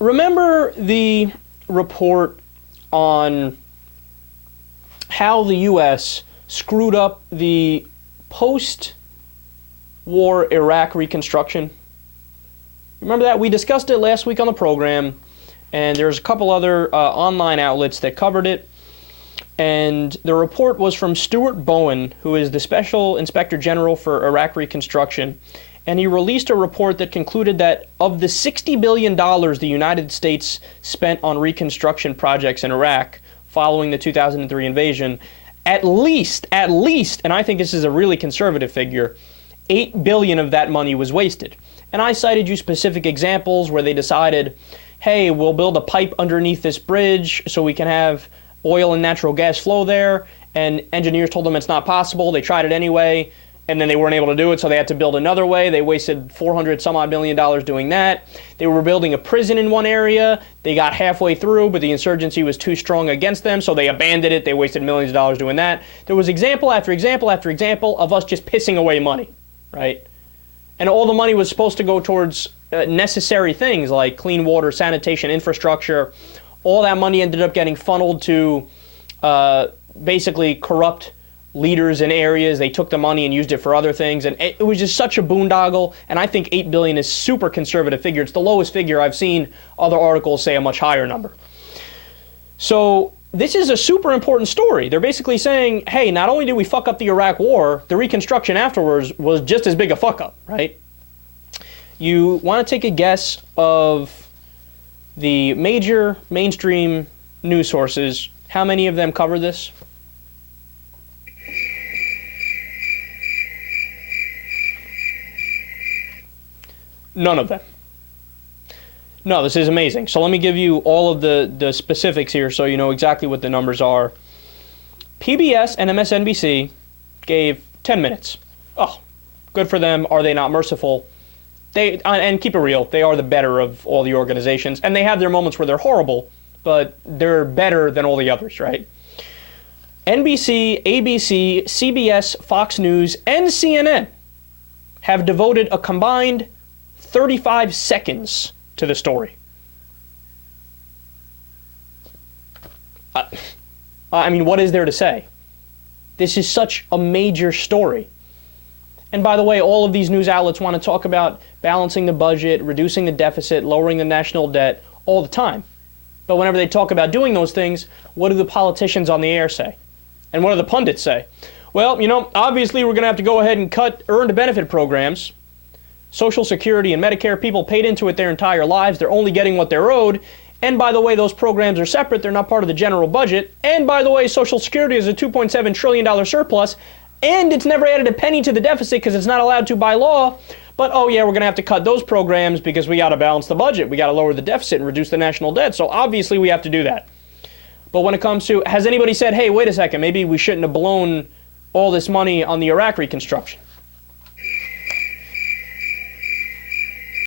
remember the report on how the U.S. screwed up the post-war Iraq Reconstruction? Remember that? We discussed it last week on the program, and there's a couple other online outlets that covered it. And the report was from Stuart Bowen, who is the Special Inspector General for Iraq Reconstruction. And he released a report that concluded that of the $60 billion the United States spent on reconstruction projects in Iraq following the 2003 invasion, at least, and I think this is a really conservative figure, $8 billion of that money was wasted. And I cited you specific examples where they decided, hey, we'll build a pipe underneath this bridge so we can have oil and natural gas flow there, and engineers told them it's not possible. They tried it anyway, and then they weren't able to do it, so they had to build another way. They wasted $400 some odd million doing that. They were building a prison in one area. They got halfway through, but the insurgency was too strong against them, so they abandoned it. They wasted millions of dollars doing that. There was example after example after example of us just pissing away money, right? And all the money was supposed to go towards necessary things like clean water, sanitation, infrastructure. All that money ended up getting funneled to basically corrupt leaders in areas. They took the money and used it for other things. And it was just such a boondoggle. And I think $8 billion is super conservative figure. It's the lowest figure. I've seen other articles say a much higher number. So this is a super important story. They're basically saying, hey, not only did we fuck up the Iraq war, the reconstruction afterwards was just as big a fuck up, right? You want to take a guess of the major mainstream news sources, how many of them cover this? None of them. No, this is amazing. So let me give you all of the specifics here so you know exactly what the numbers are. PBS and MSNBC gave 10 minutes. Oh, good for them. Are they not merciful? And keep it real, they are the better of all the organizations, and they have their moments where they're horrible, but they're better than all the others, right? NBC, ABC, CBS, Fox News, and CNN have devoted a combined 35 seconds to the story. I mean, what is there to say? This is such a major story. And by the way, all of these news outlets want to talk about balancing the budget, reducing the deficit, lowering the national debt all the time. But whenever they talk about doing those things, what do the politicians on the air say? And what do the pundits say? Well, you know, obviously we're going to have to go ahead and cut earned benefit programs. Social Security and Medicare, people paid into it their entire lives. They're only getting what they're owed. And by the way, those programs are separate. They're not part of the general budget. And by the way, Social Security is a $2.7 trillion surplus. And it's never added a penny to the deficit because it's not allowed to by law. But, oh yeah, we're going to have to cut those programs because we got to balance the budget. We got to lower the deficit and reduce the national debt. So obviously we have to do that. But when it comes to, has anybody said, hey, wait a second, maybe we shouldn't have blown all this money on the Iraq Reconstruction?